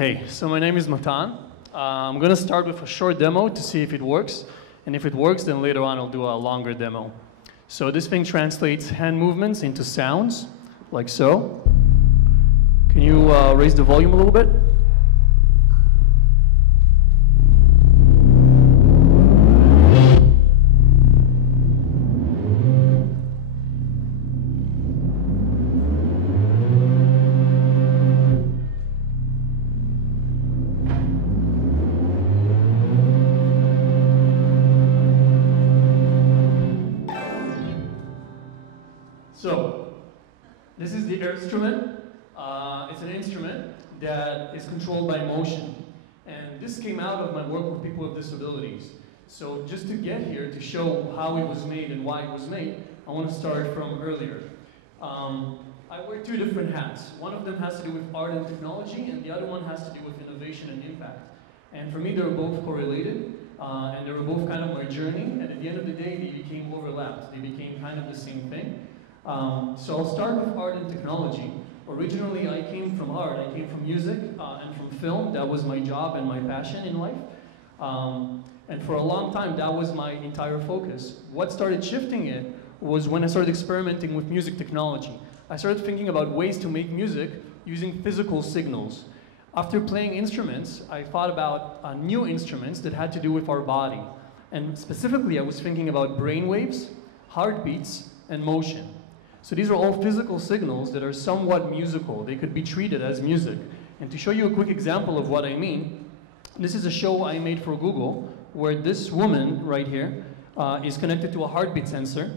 Hey, so my name is Matan. I'm going to start with a short demo to see if it works. And if it works, then later on I'll do a longer demo. So this thing translates hand movements into sounds, like so. Can you raise the volume a little bit? So, this is the instrument. It's an instrument that is controlled by motion. And this came out of my work with people with disabilities. So just to get here, to show how it was made and why it was made, I want to start from earlier. I wear two different hats. One of them has to do with art and technology, and the other one has to do with innovation and impact. And for me, they were both correlated, and they were both kind of my journey. And at the end of the day, they became overlapped. They became kind of the same thing. So I'll start with art and technology. Originally, I came from art. I came from music and from film. That was my job and my passion in life. And for a long time, that was my entire focus. What started shifting it was when I started experimenting with music technology. I started thinking about ways to make music using physical signals. After playing instruments, I thought about new instruments that had to do with our body. And specifically, I was thinking about brainwaves, heartbeats, and motion. So these are all physical signals that are somewhat musical. They could be treated as music. And to show you a quick example of what I mean, this is a show I made for Google where this woman right here is connected to a heartbeat sensor.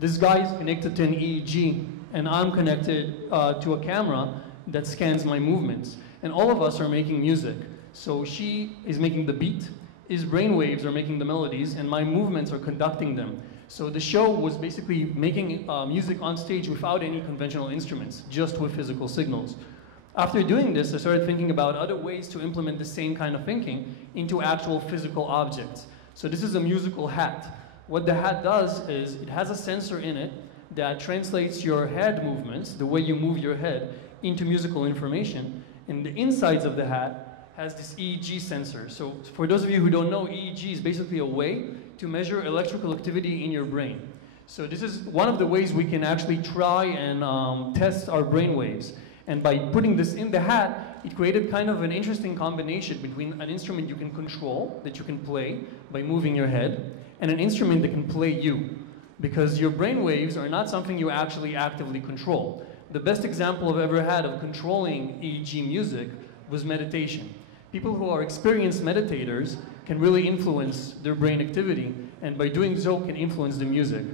This guy is connected to an EEG, and I'm connected to a camera that scans my movements. And all of us are making music. So she is making the beat, his brainwaves are making the melodies, and my movements are conducting them. So the show was basically making music on stage without any conventional instruments, just with physical signals. After doing this, I started thinking about other ways to implement the same kind of thinking into actual physical objects. So this is a musical hat. What the hat does is it has a sensor in it that translates your head movements, the way you move your head, into musical information. And the insides of the hat has this EEG sensor. So for those of you who don't know, EEG is basically a way to measure electrical activity in your brain. So this is one of the ways we can actually try and test our brain waves. And by putting this in the hat, it created kind of an interesting combination between an instrument you can control, that you can play by moving your head, and an instrument that can play you. Because your brain waves are not something you actually actively control. The best example I've ever had of controlling EEG music was meditation. People who are experienced meditators can really influence their brain activity, and by doing so can influence the music.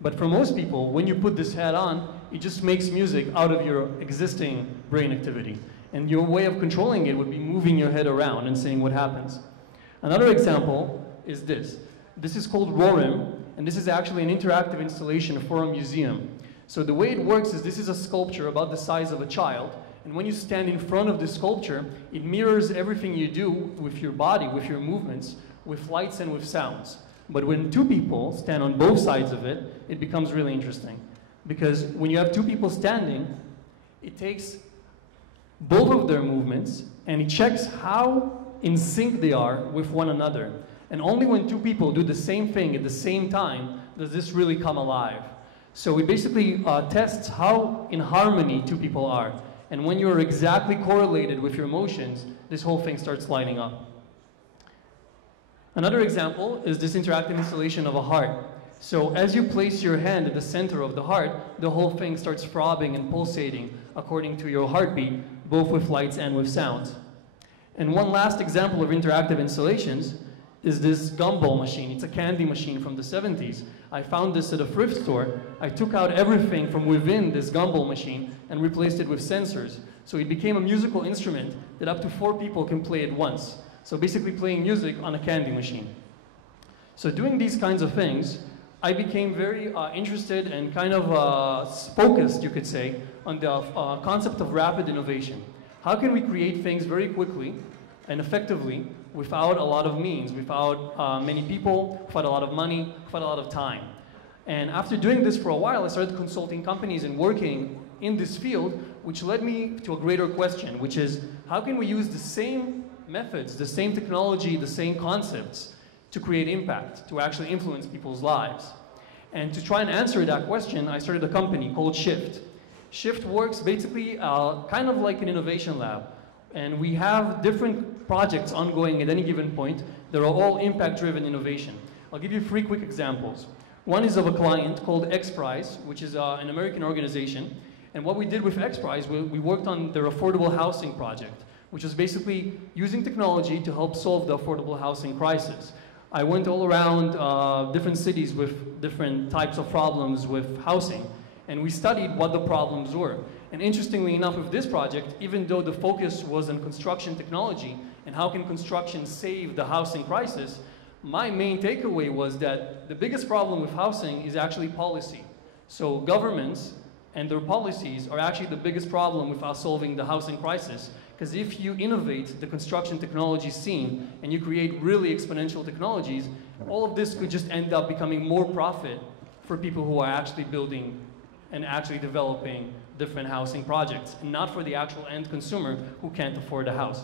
But for most people, when you put this hat on, it just makes music out of your existing brain activity. And your way of controlling it would be moving your head around and seeing what happens. Another example is this. This is called Rorim, and this is actually an interactive installation for a museum. So the way it works is this is a sculpture about the size of a child, and when you stand in front of the sculpture, it mirrors everything you do with your body, with your movements, with lights and with sounds. But when two people stand on both sides of it, it becomes really interesting. Because when you have two people standing, it takes both of their movements and it checks how in sync they are with one another. And only when two people do the same thing at the same time does this really come alive. So it basically tests how in harmony two people are. And when you're exactly correlated with your motions, this whole thing starts lighting up. Another example is this interactive installation of a heart. So as you place your hand at the center of the heart, the whole thing starts throbbing and pulsating according to your heartbeat, both with lights and with sounds. And one last example of interactive installations is this gumball machine. It's a candy machine from the 70s. I found this at a thrift store. I took out everything from within this gumball machine and replaced it with sensors. So it became a musical instrument that up to 4 people can play at once. So basically playing music on a candy machine. So doing these kinds of things, I became very interested and kind of focused, you could say, on the concept of rapid innovation. How can we create things very quickly and effectively without a lot of means, without many people, without a lot of money, without a lot of time? And after doing this for a while, I started consulting companies and working in this field, which led me to a greater question, which is, how can we use the same methods, the same technology, the same concepts to create impact, to actually influence people's lives? And to try and answer that question, I started a company called Shift. Shift works basically kind of like an innovation lab. And we have different projects ongoing at any given point that are all impact-driven innovation. I'll give you 3 quick examples. One is of a client called XPRIZE, which is an American organization. And what we did with XPRIZE, we worked on their affordable housing project, which was basically using technology to help solve the affordable housing crisis. I went all around different cities with different types of problems with housing, and we studied what the problems were. And interestingly enough, with this project, even though the focus was on construction technology and how can construction save the housing crisis, my main takeaway was that the biggest problem with housing is actually policy. So governments and their policies are actually the biggest problem with us solving the housing crisis. Because if you innovate the construction technology scene and you create really exponential technologies, all of this could just end up becoming more profit for people who are actually building and actually developing different housing projects, and not for the actual end consumer who can't afford a house.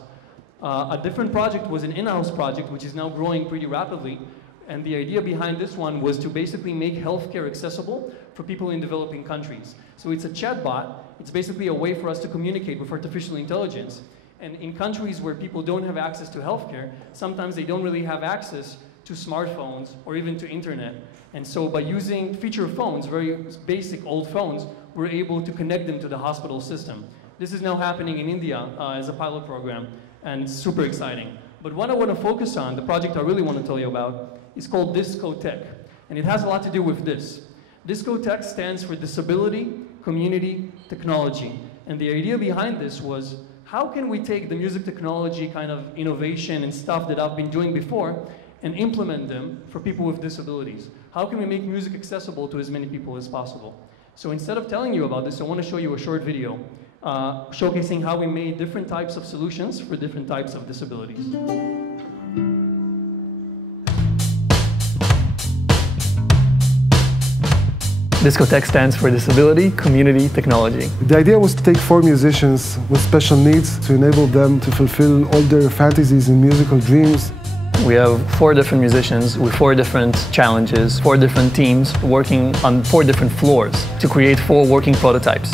A different project was an in-house project, which is now growing pretty rapidly. And the idea behind this one was to basically make healthcare accessible for people in developing countries. So it's a chatbot. It's basically a way for us to communicate with artificial intelligence. And in countries where people don't have access to healthcare, sometimes they don't really have access to smartphones or even to internet. And so by using feature phones, very basic old phones, we're able to connect them to the hospital system. This is now happening in India as a pilot program, and it's super exciting. But what I want to focus on, the project I really want to tell you about, is called DOKU.TECH. And it has a lot to do with this. DOKU.TECH stands for Disability, Community, Technology. And the idea behind this was, how can we take the music technology kind of innovation and stuff that I've been doing before and implement them for people with disabilities? How can we make music accessible to as many people as possible? So instead of telling you about this, I want to show you a short video showcasing how we made different types of solutions for different types of disabilities. DOKU.TECH stands for Disability, Community, Technology. The idea was to take 4 musicians with special needs to enable them to fulfill all their fantasies and musical dreams. We have 4 different musicians with 4 different challenges, 4 different teams working on 4 different floors to create 4 working prototypes.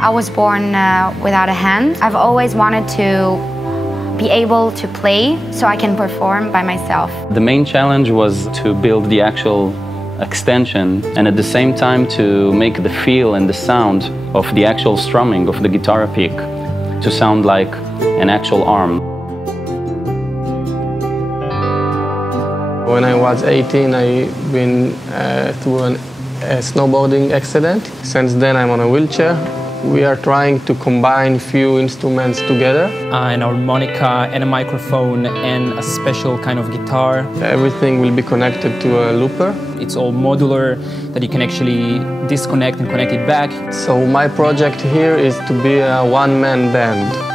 I was born without a hand. I've always wanted to be able to play so I can perform by myself. The main challenge was to build the actual extension and at the same time to make the feel and the sound of the actual strumming of the guitar pick to sound like an actual arm. When I was 18, I've been through a snowboarding accident. Since then, I'm on a wheelchair. We are trying to combine few instruments together. An harmonica and a microphone and a special kind of guitar. Everything will be connected to a looper. It's all modular, that you can actually disconnect and connect it back. So my project here is to be a one-man band.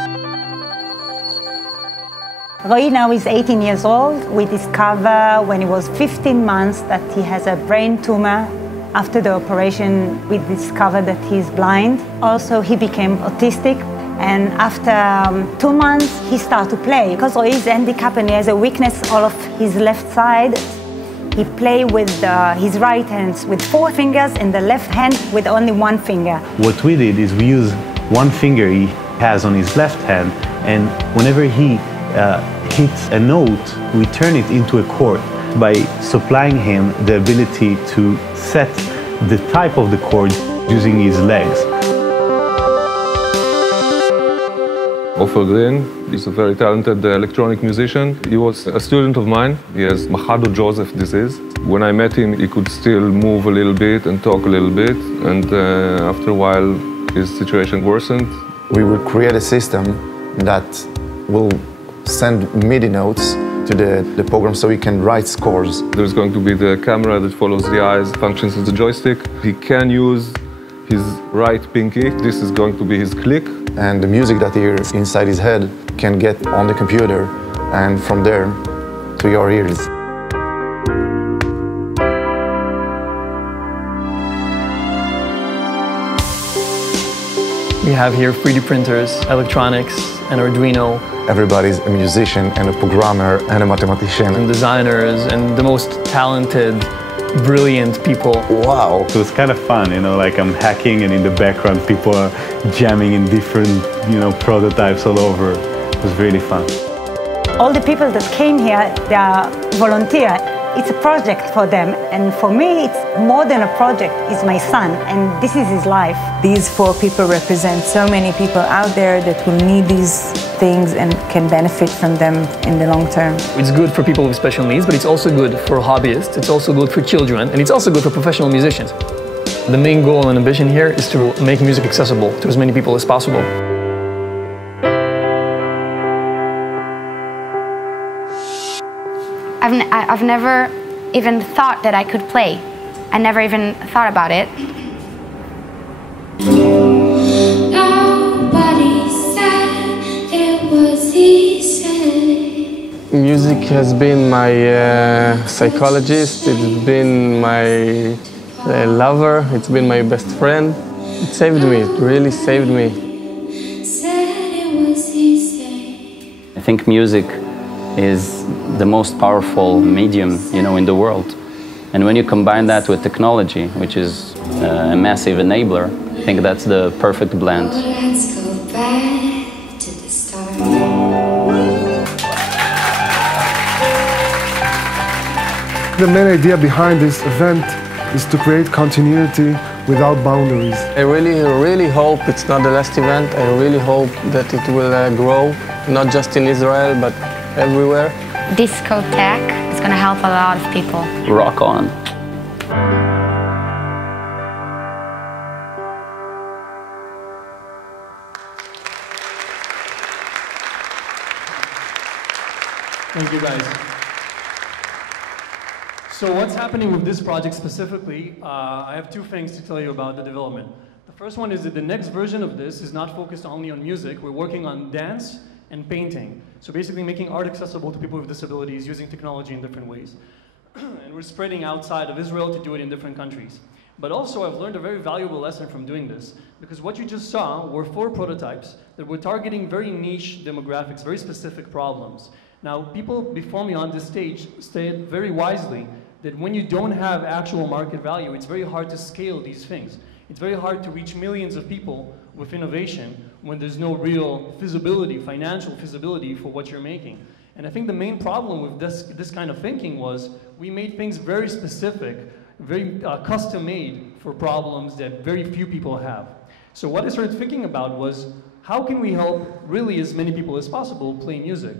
Roy now is 18 years old. We discovered when he was 15 months that he has a brain tumor. After the operation, we discovered that he's blind. Also, he became autistic. And after 2 months, he started to play. Because Roy is handicapped and he has a weakness all of his left side, he plays with his right hand with 4 fingers and the left hand with only 1 finger. What we did is we used 1 finger he has on his left hand, and whenever he hits a note, we turn it into a chord by supplying him the ability to set the type of the chord using his legs. Ofer Green is a very talented electronic musician. He was a student of mine. He has Mahado-Joseph disease. When I met him, he could still move a little bit and talk a little bit, and after a while his situation worsened. We will create a system that will send MIDI notes to the program so he can write scores. There's going to be the camera that follows the eyes, functions as a joystick. He can use his right pinky. This is going to be his click. And the music that he hears inside his head can get on the computer and from there to your ears. We have here 3D printers, electronics, and Arduino. Everybody's a musician and a programmer and a mathematician. And designers and the most talented, brilliant people. Wow! It was kind of fun, you know, like I'm hacking and in the background people are jamming in different, you know, prototypes all over. It was really fun. All the people that came here, they are volunteer. It's a project for them, and for me, it's more than a project. It's my son, and this is his life. These 4 people represent so many people out there that will need these things and can benefit from them in the long term. It's good for people with special needs, but it's also good for hobbyists, it's also good for children, and it's also good for professional musicians. The main goal and ambition here is to make music accessible to as many people as possible. I've never even thought that I could play. I never even thought about it. Nobody said it was easy. Music has been my psychologist, it's been my lover, it's been my best friend. It saved me, it really saved me. Said it was easy. I think music is the most powerful medium, you know, in the world. And when you combine that with technology, which is a massive enabler, I think that's the perfect blend. Let's go back to the start. The main idea behind this event is to create continuity without boundaries. I really hope it's not the last event. I really hope that it will grow, not just in Israel, but everywhere. DOKU.TECH is going to help a lot of people. Rock on. Thank you, guys. So what's happening with this project specifically, I have 2 things to tell you about the development. The first one is that the next version of this is not focused only on music. We're working on dance and painting. So basically making art accessible to people with disabilities using technology in different ways. And we're spreading outside of Israel to do it in different countries. But also I've learned a very valuable lesson from doing this, because what you just saw were 4 prototypes that were targeting very niche demographics, very specific problems. Now, people before me on this stage stated very wisely that when you don't have actual market value, it's very hard to scale these things. It's very hard to reach millions of people with innovation when there's no real feasibility, financial feasibility for what you're making. And I think the main problem with this kind of thinking was we made things very specific, very custom-made for problems that very few people have. So what I started thinking about was, how can we help really as many people as possible play music?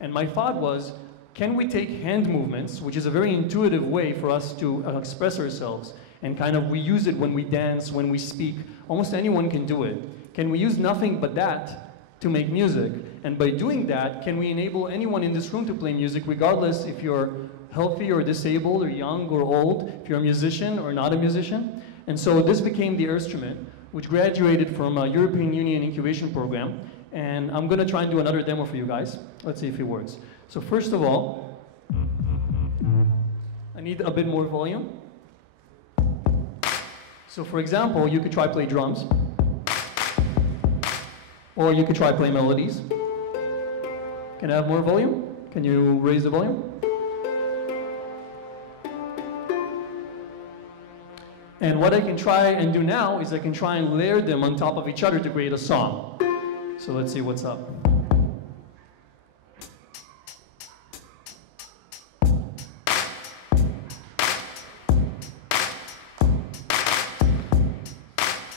And my thought was, can we take hand movements, which is a very intuitive way for us to express ourselves, and kind of we use it when we dance, when we speak. Almost anyone can do it. Can we use nothing but that to make music? And by doing that, can we enable anyone in this room to play music, regardless if you're healthy or disabled or young or old, if you're a musician or not a musician? And so this became the instrument, which graduated from a European Union incubation program. And I'm going to try and do another demo for you guys. Let's see if it works. So first of all, I need a bit more volume. So for example, you could try play drums, or you could try play melodies. Can I have more volume? Can you raise the volume? And what I can try and do now is I can try and layer them on top of each other to create a song. So let's see what's up.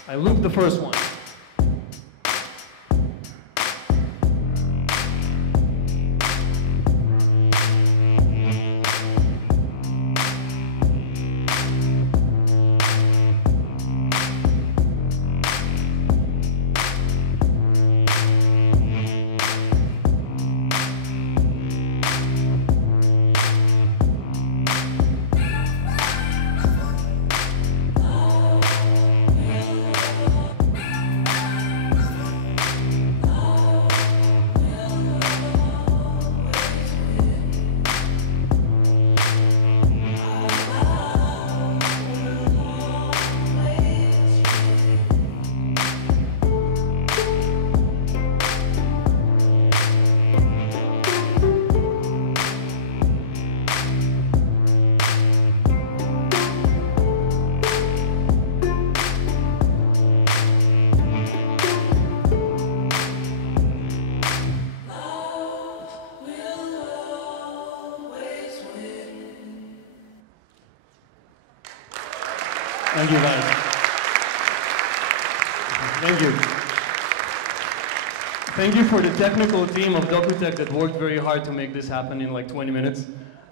I looped the first one. Thank you, guys. Thank you. Thank you for the technical team of DOKU.TECH that worked very hard to make this happen in like 20 minutes.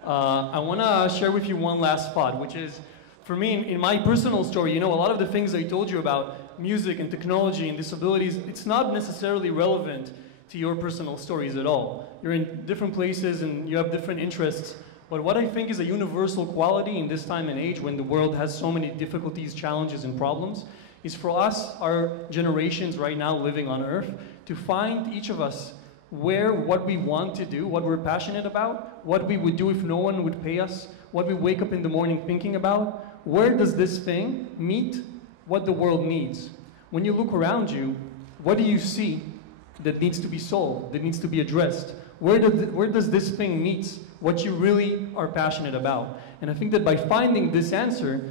I want to share with you one last thought, which is, for me, in my personal story, you know, a lot of the things I told you about music and technology and disabilities, it's not necessarily relevant to your personal stories at all. You're in different places and you have different interests. But what I think is a universal quality in this time and age when the world has so many difficulties, challenges, and problems is for us, our generations right now living on Earth, to find each of us what we want to do, what we're passionate about, what we would do if no one would pay us, what we wake up in the morning thinking about. Where does this thing meet what the world needs? When you look around you, what do you see that needs to be solved, that needs to be addressed? Where does this thing meet what you really are passionate about? And I think that by finding this answer,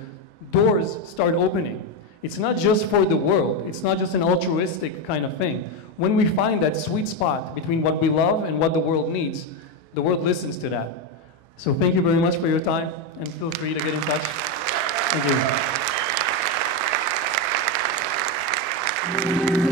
doors start opening. It's not just for the world. It's not just an altruistic kind of thing. When we find that sweet spot between what we love and what the world needs, the world listens to that. So thank you very much for your time, and feel free to get in touch. Thank you.